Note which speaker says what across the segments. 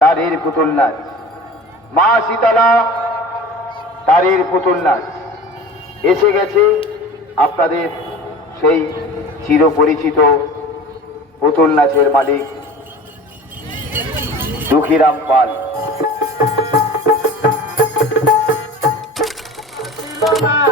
Speaker 1: তারের পুতুল নাচ মা শীতলা তারের পুতুল নাচ এসে গেছে আপনাদের সেই চিরপরিচিত পুতুল নাচের মালিক দুঃখীরাম পাল।
Speaker 2: আমার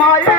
Speaker 1: மழை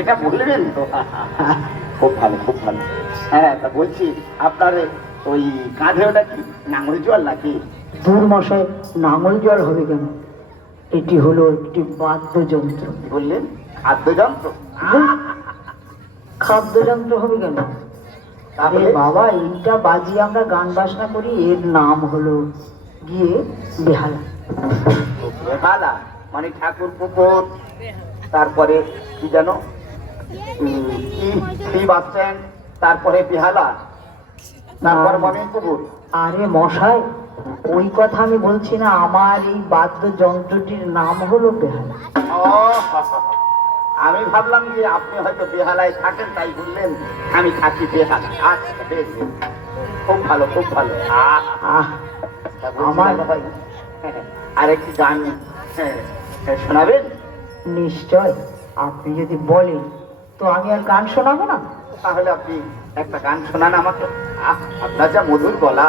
Speaker 1: সেটা বললেন তো? খুব ভালো খুব ভালো। হ্যাঁ তা বলছি আপনার ওই কাঁধে ওটা কি? নাঙল জল নাকি?
Speaker 3: দূর মশাই নাঙল জল হবে কেন? এটি হলো একটি বাদ্যযন্ত্র।
Speaker 1: বললেন খাদ্যযন্ত্র?
Speaker 3: খাদ্যযন্ত্র হবে কেন? আরে
Speaker 1: তাহলে
Speaker 3: বাবা এইটা বাজিয়ে আমরা গান বাজনা করি এর নাম হলো গিয়ে বেহালা।
Speaker 1: বেহালা মানে ঠাকুর পুকুর তারপরে কি জানো কি তারপরে বেহালা তারপরে
Speaker 3: আরে মশাই ওই কথা আমি বলছি না আমার এই বাদ্যযন্ত্রটির নাম হলো বেহালা।
Speaker 1: আমি ভাবলাম যে আপনি হয়তো বেহালায় থাকেন তাই বললেন আমি থাকি বেহালা। আচ্ছা বেশ। খুব ভালো খুব ভালো।
Speaker 3: আমার-
Speaker 1: দাদা ভাই, আর একটি গান হ্যাঁ, হ্যাঁ, শোনাবেন?
Speaker 3: নিশ্চয় আপনি যদি বলেন। তো আমি আর গান শোনাবো না?
Speaker 1: তাহলে আপনি একটা গান শোনান আমাকে। আপনার যা মধুর গলা।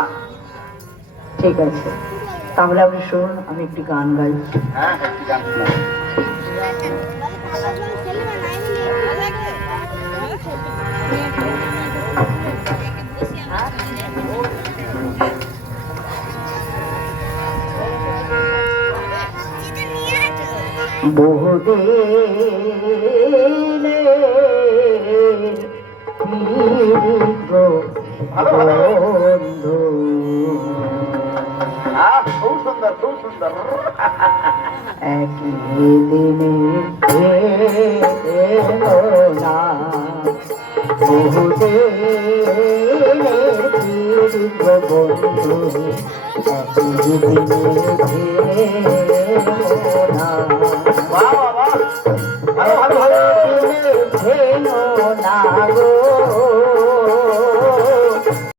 Speaker 3: ঠিক আছে। তাহলে আপনি শুনুন আমি একটি গান গাই।
Speaker 1: হ্যাঁ একটি গান শোনান
Speaker 3: বন্ধু।
Speaker 1: খুব সুন্দর খুব সুন্দর।
Speaker 3: একই দিনে না। বহুদিনের বন্ধু। একই দিনে না।
Speaker 1: বাহ বাহ বাহ। ভালো ভালো ভালো।
Speaker 3: ভেঙো না গো